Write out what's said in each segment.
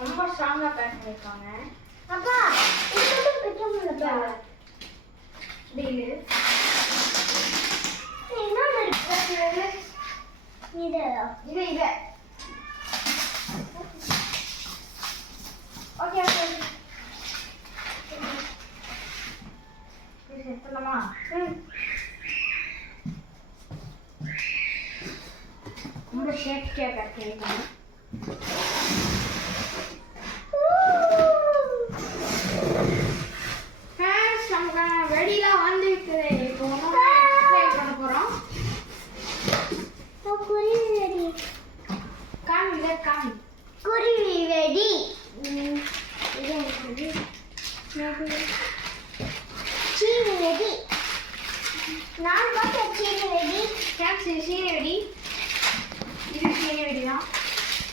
ரொம்ப ஸ்ட்ராங்கா பேக் பண்ணிருக்காங்க. அப்பா இது பிடிக்க முடியல. டீலு என்ன இருக்கு? இது ஓகே ஓகே இது செட் பண்ணலாமா? ரொம்ப ஷேக்கியா பேக் பண்ணிருக்காங்க. வெடிலாம் வந்து இப்போ பண்ண போறோம். குருவி வெடி. காமி குருவி வெடி. சீனி வெடி. நான் பார்த்த சீனி வெடி. சீனி வெடி. இது சீனி வெடி தான்.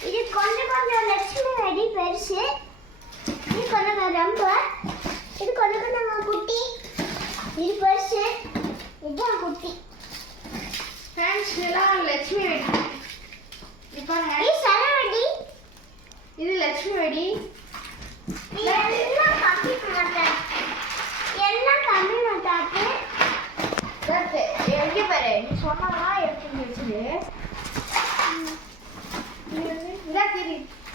இது கொஞ்சம் லட்சுமி வெடி பெருசு. இது கொஞ்சம் ரொம்ப. இது கொஞ்சம் குட்டி. இது பெருசு. இதுதான் குட்டி. ஃப்ரெண்ட்ஸ் இதெல்லாம் லட்சுமி வெடி. இப்போ இது சர வெடி. இது லட்சுமி வெடி. எல்லாம் கம்மி மாட்டாங்க. எங்கே பாரு நீ சொன்னதெல்லாம் எடுத்து வச்சுது.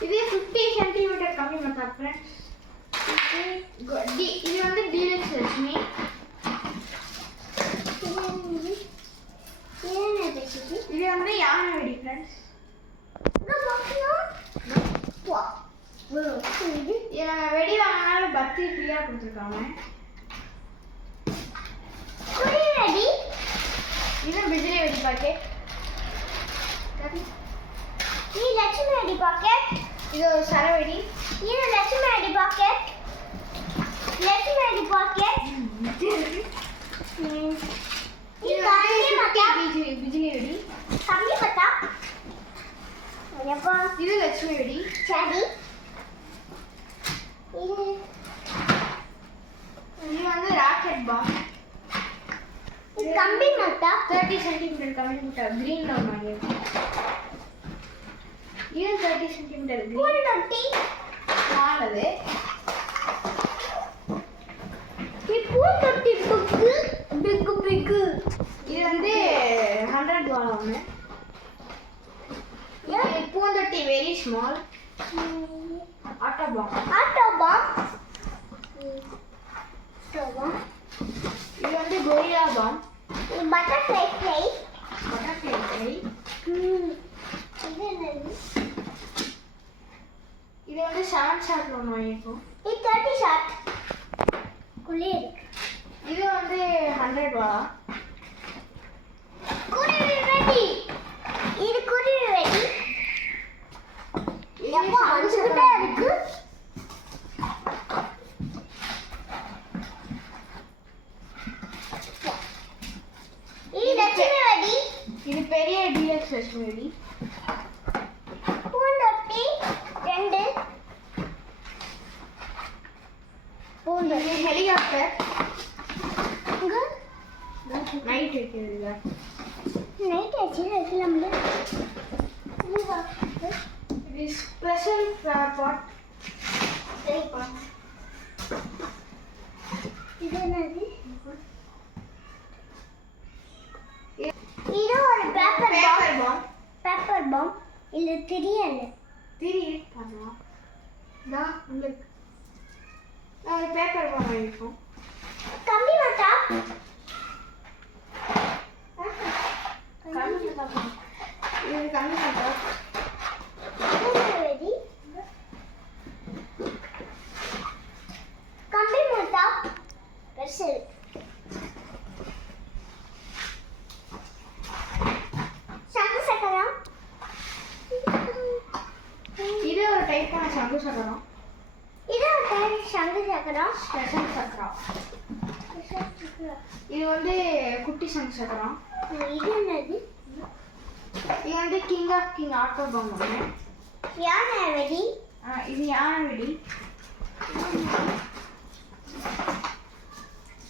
இது 50 சென்டிமீட்டர் கம்மி மாட்டா ஃப்ரெண்ட்ஸ். இது வந்து டீலக்ஸ் லட்சுமி. இது வந்து யானை வெடி ஃப்ரெண்ட்ஸ். வெடி வாங்கினாலும் பர்த்தி ஃப்ரீயா கொடுத்துருக்காங்க. இது பிஜிலி வெடி பாக்கெட். இது லட்சுமி வெடி பாக்கெட். இது ஒரு சரவெடி. இது லட்சுமி வெடி பாக்கெட். லட்சுமி வெடி பாக்கெட். இது கம்மி மத்தா பிஜிலி வெடி. கம்மி மத்தா. இது லட்சுமி வெடி. சரி. இது வந்து ராக்கெட் பாம். இது கம்பி மத்தா. 30 சென்டிமீட்டர் கம்மி மத்தா கிரீன் ல வாங்கிருக்கு. இது 30 சென்டிமீட்டர் கிரீன். பூ தொட்டி. நாலது. இது பூ தொட்டி பிக். இது வந்து 100 வாட் ஒன்னு. இது பூந்தொட்டி வெரி ஸ்மால். Auto bomb. இது வந்து கொரில்லா பாம். இது பட்டர்ஃப்ளை ஃப்ளை. இது என்னது? இது வந்து 7 ஷாட் ஒன்று வாங்கியிருக்கோம். இது 30 ஷாட். குள்ளே இருக்கு. இது வந்து 100 வாடா. குருவி வெடி. இது குருவி வெடி. இது அஞ்சுகிட்டே இருக்கு. இது லட்சுமி வெடி. இது பெரிய டீலக்ஸ் லட்சுமி வெடி. பூந்தொட்டி 2. இது ஹெலிகாப்டர். நைட் வைக்கிறதுல. நைட் ஆச்சு வைக்கலாம்ல. இது ஸ்பெஷல் ஃப்ளவர் பாட். இது என்னது? இது ஒரு பேப்பர் பாம். இல்ல தெரியல. பண்ணலாம். உங்களுக்கு ஒரு பேப்பர் பாம் வாங்கியிருக்கோம். கம்பி மத்தா. இது கம்மி மத்தா. வெடி. கம்பி மத்தா. பெருசு. சங்கு சக்கரம். இது ஒரு டைப்பான சங்கு சக்கரம். இது ஒரு டைப் சங்கு சக்கரம். ஸ்பெஷல் விஷால் சக்ரா. இது வந்து குட்டி சங்க் சக்கரம். இது என்னது? இது வந்து king of king auto bomb ஒன்று. யானை வெடி. இது யானை வெடி.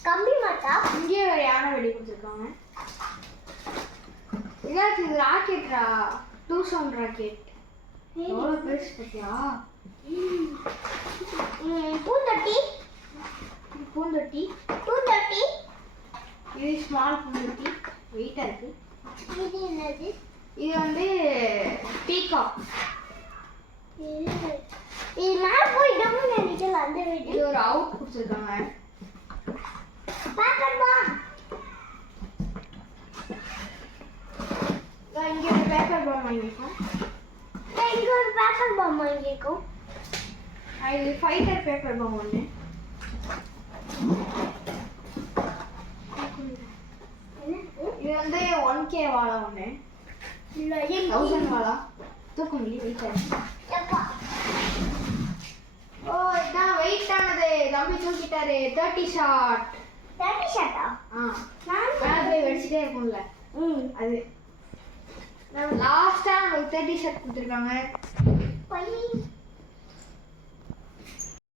கம்பி மாட்டா. இங்கே ஒரு யானை வெடி கொடுத்துருக்காங்க. இதாச்சு இது ராக்கெட்ரா. 2 சவுண்ட் ராக்கெட். எவ்வளோ பெருசு பார்த்தியா? பூந்தொட்டி. பூந்தொட்டி. பூந்தொட்டி. இது ஸ்மால் பூந்தொட்டி. வெயிட்டாக இருக்கு. இது என்னது? இது வந்து பீகாக். இது மேலே போய் டம்னு நினைக்கல அந்த வெடி. இது ஒரு அவுட் கொடுத்துருக்காங்க. Paper bomb. இங்கே ஒரு பேப்பர் பாம் வாங்கியிருக்கோம். இங்க ஒரு பேப்பர் பாம் வாங்கியிருக்கோம். இது ஃபைட்டர் பேப்பர் பாம் ஒன்று. இது வந்து 1K வாழை ஒன்று. 1000 வாழா. தூக்க முடியும் வெயிட்டாக. ஓ இதான் வெயிட்டானது. தம்பி தூக்கிட்டாரு. 30 ஷாட். 30 ஷாட்டா? மேலே போய் வெடிச்சிட்டே இருக்கும்ல அது. லாஸ்ட்டாக நமக்கு 30 ஷாட் கொடுத்துருக்காங்க.